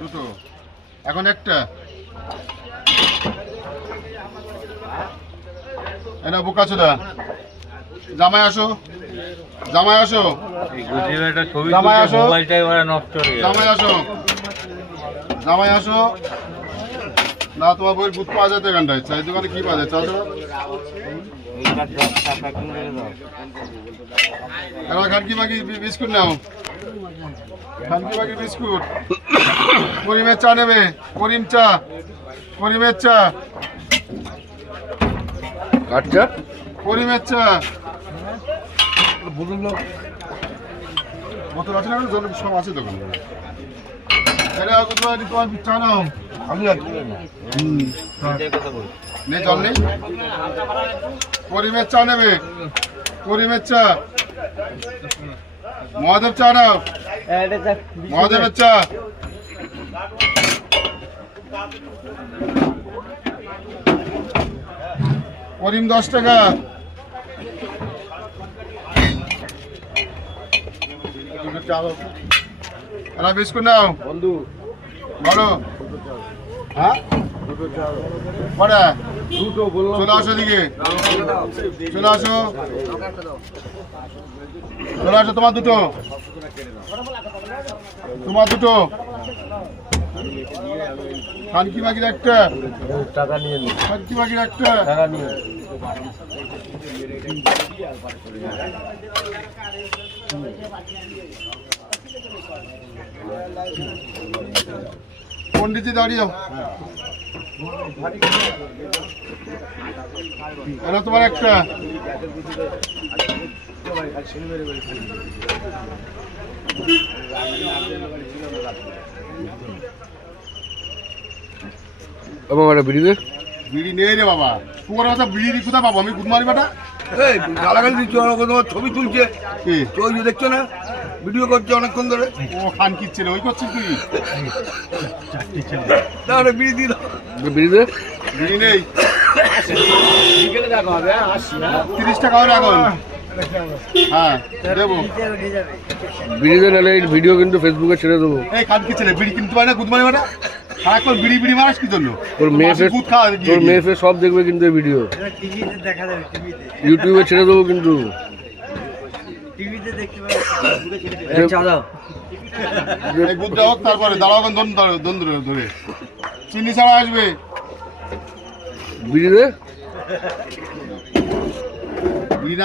দুটো, এখন একটা। এটা বোকাচোদা, জামাই আসো, জামাই আসো, জামাই আসো, জামাই আসো, জামাই আসো। না তোমার বই বুথ পাওয়া যায় তো এখানটায়, চাই দোকানে কি পাওয়া যায়? চা এবার খানকি মাকি বিস্কুট নাও, খানকি মাকি বিস্কুট। করিমের চা নেবে, করিম চা, করিমের চা, আচ্ছা করিমের চা। বোতল আছে না? জল সব আছে দোকানে। তোমার চা নাও। আমি নেই, জল নেই। করিমের চা নেবে, করিমের চা। মহাদেব চা নাও, মহাদেবের চা। করিম 10 টাকা। বিস্কুট নাও বন্ধু, বলো। হ্যাঁ কটা? চলে আসো দিকে, চলে আসো, চলে আসো। তোমার দুটো, তোমার দুটো। খানকি বাকির একটা, টাকা নিয়ে নি, খানকি বাকির একটা। টাকা নিয়ে পন্ডিতজি দাঁড়িয়ে এটা তোমার একটা। বিড়ি বিড়ি নেই রে বাবা, তোমার কথা বিড়ি কোথায় পাবো আমি? গুড মর্নিং বেটা, গালাগালি দিচ্ছ, ছবি তুলছে, ওই যে দেখছো না, ভিডিও করছে অনেকক্ষণ ধরে। ও খান কিচ্ছে ওই করছিস তুই? তাহলে বিড়ি দিয়ে দাও। বিড়ি দে, বিড়ি নেই। 30 টাকা হলে এখন। হ্যাঁ দেবো। বিড়ি দে, নাহলে এই ভিডিও কিন্তু ফেসবুকে ছেড়ে দেবো। এই খান কিচ্ছে বিড়ি কিনতে পারে না? গুড মর্নিং বেটা, সারাক্ষণ বিড়ি বিড়ি মারাস কি জন্য? তোর মেয়ে ফেস সব দেখবে কিন্তু এই ভিডিও ইউটিউবে ছেড়ে দেবো কিন্তু। বুদ্ধ হোক, তারপরে দাঁড়াও ধরে চিনি ছাড়া আসবে। বিড়ি দে, বিড়ি